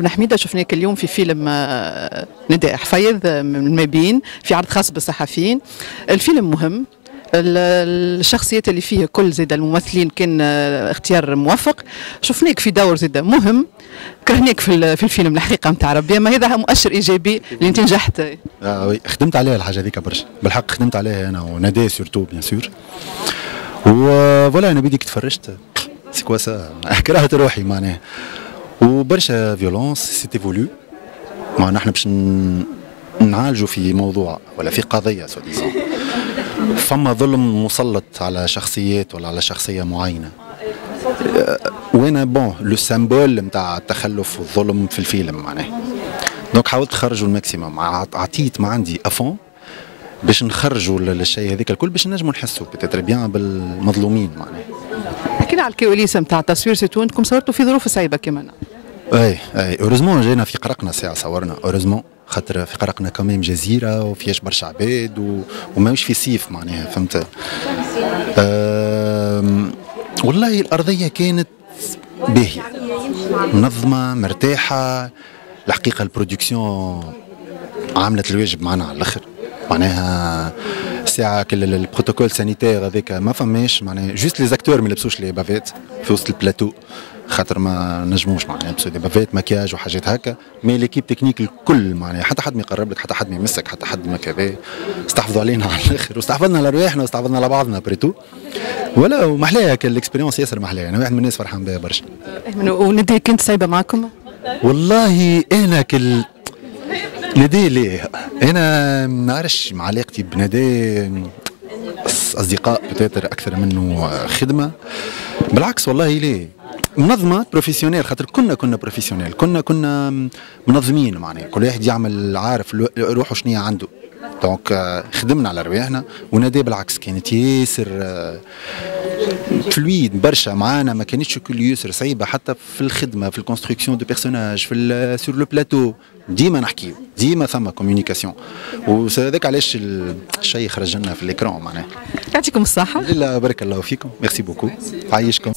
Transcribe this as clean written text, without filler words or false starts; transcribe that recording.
بن حميدة شفناك اليوم في فيلم نداء حفيظ من المبين في عرض خاص بالصحفيين. الفيلم مهم، الشخصيات اللي فيه كل زيد الممثلين كان اختيار موفق. شفناك في دور زيد مهم، كرهناك في الفيلم الحقيقه نتاع ربي، اما هذا مؤشر ايجابي اللي انت نجحت. وي خدمت عليها الحاجه هذيك برشا، بالحق خدمت عليها انا ونداء سورتو بيان سور. وفوالا انا بديك تفرجت سي كوا سا كرهت روحي معناها، وبرشا فيولونس سيتي فولو. معناها احنا باش نعالجوا في موضوع ولا في قضيه سو ديزون، فما ظلم مسلط على شخصيات ولا على شخصيه معينه، وانا بون لو سامبول نتاع التخلف والظلم في الفيلم معناها. دونك حاولت نخرجوا الماكسيموم، عطيت ما عندي افون باش نخرجوا الشيء هذاك الكل باش نجموا نحسوا بتاتر بيان بالمظلومين معناها. حكينا على الكواليس نتاع التصوير، سيتو انكم صورتوا في ظروف صعيبه كمان. اي اوريزمون جينا في قرقنا ساعه صورنا، اوريزمون خاطر في قرقنا كمان جزيره وفيهاش برشا عباد وماهوش في صيف معناها، فهمت. والله الارضيه كانت باهيه منظمه مرتاحه، الحقيقه البرودكسيون عملت الواجب معنا على الاخر معناها. ساعه كل البروتوكول سانيتير هذاك ما فماش معناها، جوست لي زاكتور ما لبسوش لي بافيت في وسط البلاتو خاطر ما نجموش معناها يلبسوا دي بافيت مكياج وحاجات هكا، مي ليكيب تكنيك الكل معناها حتى حد ما يقرب لك، حتى حد ما يمسك، حتى حد ما كذا. استحفظوا علينا على الاخر واستحفظنا على رواحنا واستحفظنا على بعضنا بريتو. ولا ومحلاها الاكسبيريونس ياسر محلاها، انا واحد من الناس فرحان بها برشا. وندي كنت صعيبه معكم؟ والله انا ندي ليه انا ما نعرفش مع علاقتي بندي اصدقاء بتاتر اكثر منه خدمه، بالعكس والله ليه منظمه بروفيسيونيل، خاطر كنا بروفيسيونيل، كنا منظمين معناها، كل واحد يعمل عارف روحه شنية عنده. دونك خدمنا على رواحنا، ونادي بالعكس كانت ياسر فلويد برشا معانا، ما كانتش كل ياسر صعيبه حتى في الخدمه، في الكونستركسيون دو بيرسوناج، في سور لو بلاتو ديما نحكيو، ديما ثم كوميونيكاسيون، وهذاك علاش الشيء خرج لنا في الاكران معناها. يعطيكم الصحه. لا بارك الله فيكم، ميرسي بوكو، عايشكم.